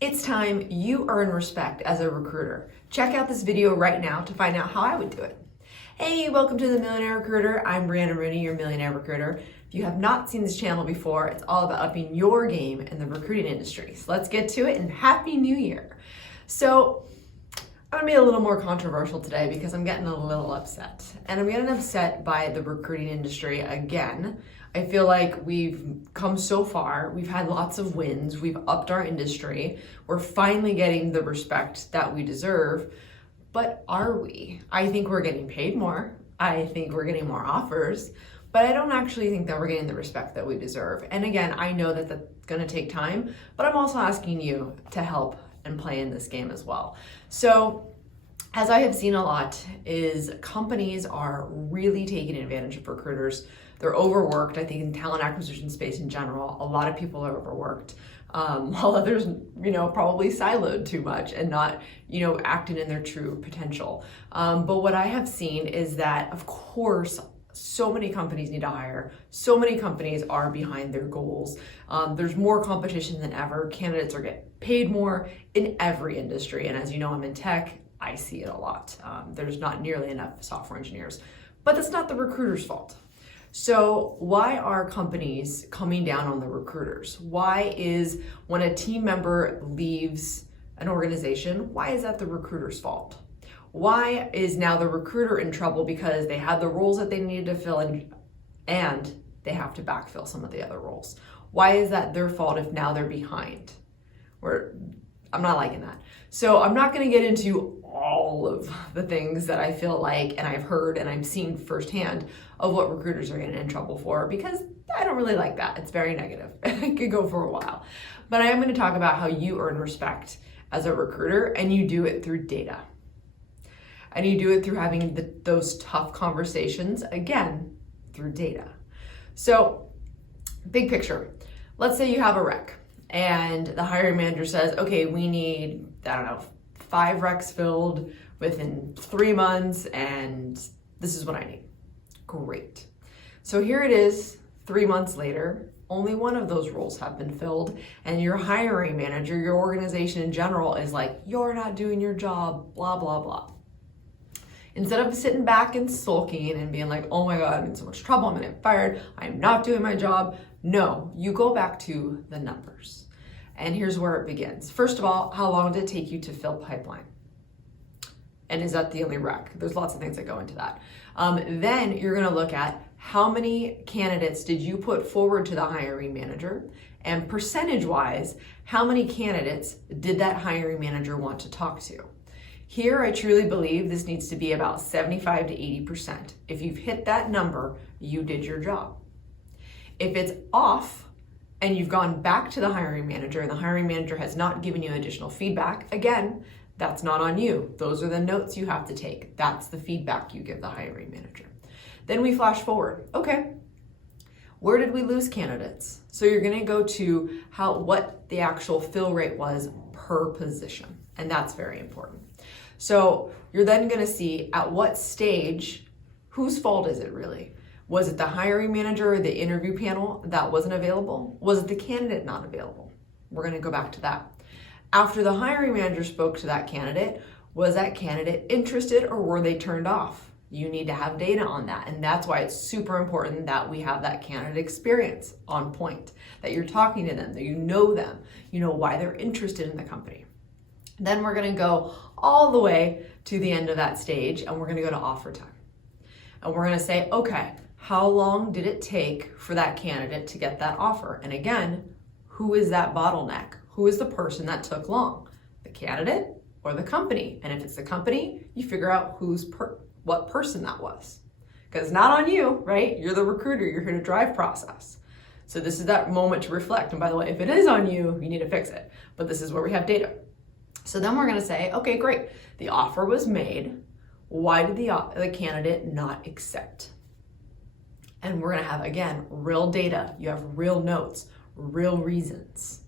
It's time you earn respect as a recruiter. Check out this video right now to find out how I would do it. Hey, welcome to the Millionaire Recruiter. I'm Brianna Rooney, your Millionaire Recruiter. If you have not seen this channel before, it's all about upping your game in the recruiting industry. So let's get to it, and Happy New Year. So I'm gonna be a little more controversial today because I'm getting a little upset. And I'm getting upset by the recruiting industry again. I feel like we've come so far. We've had lots of wins. We've upped our industry. We're finally getting the respect that we deserve. But are we? I think we're getting paid more. I think we're getting more offers. But I don't actually think that we're getting the respect that we deserve. And again, I know that that's gonna take time, but I'm also asking you to help and play in this game as well. So, as I have seen a lot, is companies are really taking advantage of recruiters. They're overworked. I think in talent acquisition space in general, a lot of people are overworked, while others, probably siloed too much and not, acting in their true potential. But what I have seen is that, of course, so many companies need to hire. So many companies are behind their goals. There's more competition than ever. Candidates are getting paid more in every industry. And as you know, I'm in tech. I see it a lot. There's not nearly enough software engineers, but that's not the recruiter's fault. So why are companies coming down on the recruiters? Why is when a team member leaves an organization, why is that the recruiter's fault? Why is now the recruiter in trouble because they had the roles that they needed to fill in and they have to backfill some of the other roles? Why is that their fault if now they're behind? I'm not liking that. So I'm not going to get into all of the things that I feel like, and I've heard and I've seen firsthand of what recruiters are getting in trouble for, because I don't really like that. It's very negative. It could go for a while. But I am going to talk about how you earn respect as a recruiter, and you do it through data. And you do it through having those tough conversations, again, through data. So, big picture. Let's say you have a rec. And the hiring manager says, okay, we need, 5 recs filled within 3 months, and this is what I need. Great. So here it is, 3 months later, only one of those roles have been filled, and your hiring manager, your organization in general, is like, you're not doing your job, blah, blah, blah. Instead of sitting back and sulking and being like, oh my God, I'm in so much trouble, I'm gonna get fired, I'm not doing my job. No, you go back to the numbers. And here's where it begins. First of all, how long did it take you to fill pipeline? And is that the only rec? There's lots of things that go into that. Then you're gonna look at how many candidates did you put forward to the hiring manager, and percentage-wise, how many candidates did that hiring manager want to talk to? Here, I truly believe this needs to be about 75 to 80%. If you've hit that number, you did your job. If it's off, and you've gone back to the hiring manager and the hiring manager has not given you additional feedback, again, that's not on you. Those are the notes you have to take. That's the feedback you give the hiring manager. Then we flash forward. Okay, where did we lose candidates? So you're gonna go to what the actual fill rate was per position, and that's very important. So you're then gonna see at what stage, whose fault is it really? Was it the hiring manager or the interview panel that wasn't available? Was it the candidate not available? We're gonna go back to that. After the hiring manager spoke to that candidate, was that candidate interested or were they turned off? You need to have data on that. And that's why it's super important that we have that candidate experience on point, that you're talking to them, that you know them, you know why they're interested in the company. Then we're gonna go all the way to the end of that stage, and we're gonna go to offer time. And we're gonna say, okay, how long did it take for that candidate to get that offer? And again, who is that bottleneck? Who is the person that took long? The candidate or the company? And if it's the company, you figure out what person that was. Because it's not on you, right? You're the recruiter, you're here to drive process. So this is that moment to reflect. And by the way, if it is on you, you need to fix it. But this is where we have data. So then we're gonna say, okay, great. The offer was made. Why did the candidate not accept? And we're gonna have, again, real data. You have real notes, real reasons.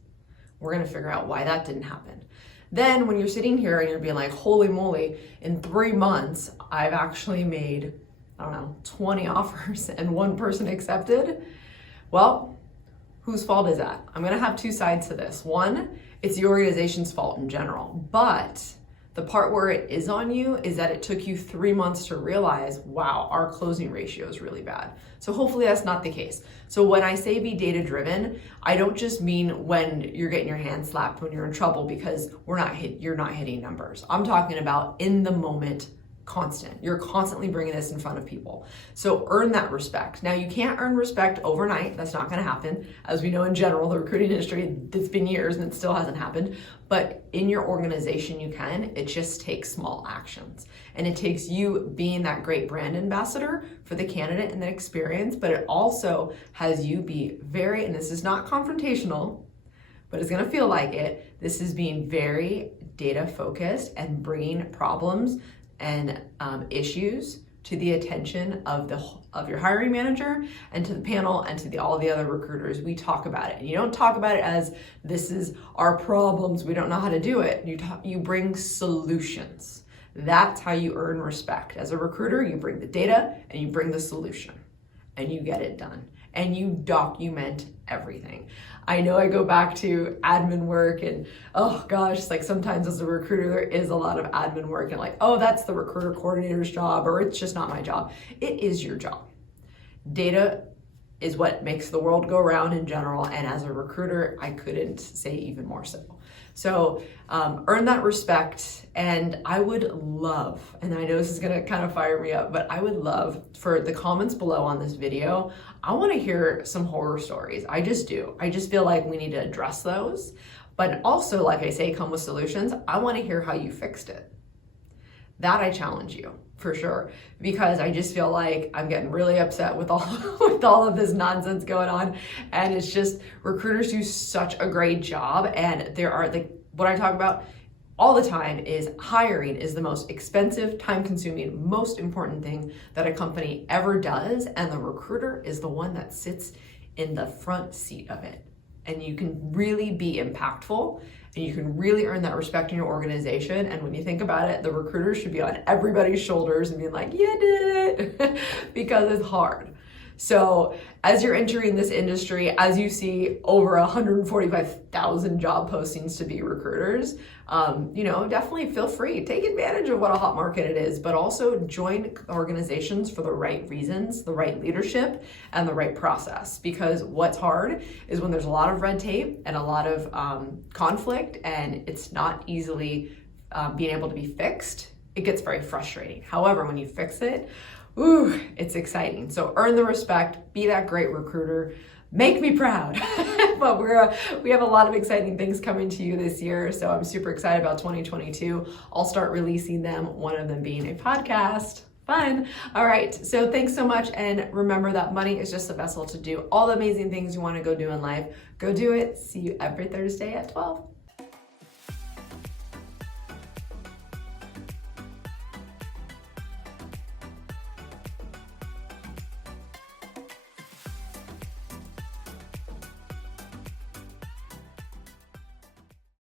We're gonna figure out why that didn't happen. Then when you're sitting here and you're being like, holy moly, in 3 months, I've actually made, 20 offers and 1 person accepted. Well, whose fault is that? I'm gonna have 2 sides to this. One it's the organization's fault in general. But the part where it is on you is that it took you 3 months to realize, wow, our closing ratio is really bad. So hopefully that's not the case. So when I say be data driven, I don't just mean when you're getting your hand slapped when you're in trouble because you're not hitting numbers. I'm talking about in the moment, constant. You're constantly bringing this in front of people. So earn that respect. Now you can't earn respect overnight. That's not going to happen. As we know in general, the recruiting industry, it's been years and it still hasn't happened. But in your organization, you can. It just takes small actions. And it takes you being that great brand ambassador for the candidate and the experience, but it also has you be very, and this is not confrontational, but it's going to feel like it. This is being very data focused and bringing problems and issues to the attention of your hiring manager and to the panel and to all the other recruiters. We talk about it. And you don't talk about it as this is our problems, we don't know how to do it. You bring solutions. That's how you earn respect. As a recruiter, you bring the data and you bring the solution and you get it done and you document everything. I know I go back to admin work and oh gosh, like sometimes as a recruiter, there is a lot of admin work and like, oh, that's the recruiter coordinator's job or it's just not my job. It is your job. Data is what makes the world go round in general. And as a recruiter, I couldn't say even more so. So earn that respect. And I would love, and I know this is gonna kind of fire me up, but I would love for the comments below on this video, I wanna hear some horror stories. I just do. I just feel like we need to address those. But also, like I say, come with solutions. I wanna hear how you fixed it. That I challenge you for sure, because I just feel like I'm getting really upset with all of this nonsense going on. And it's just recruiters do such a great job. And there are what I talk about all the time is hiring is the most expensive, time-consuming, most important thing that a company ever does. And the recruiter is the one that sits in the front seat of it. And you can really be impactful and you can really earn that respect in your organization. And when you think about it, the recruiter should be on everybody's shoulders and being like, you did it, because it's hard. So as you're entering this industry, as you see over 145,000 job postings to be recruiters, definitely feel free, take advantage of what a hot market it is, but also join organizations for the right reasons, the right leadership, and the right process. Because what's hard is when there's a lot of red tape and a lot of conflict and it's not easily being able to be fixed, it gets very frustrating. However, when you fix it, ooh, it's exciting. So earn the respect, be that great recruiter, make me proud. But we have a lot of exciting things coming to you this year. So I'm super excited about 2022. I'll start releasing them, one of them being a podcast. Fun. All right. So thanks so much. And remember that money is just a vessel to do all the amazing things you want to go do in life. Go do it. See you every Thursday at 12.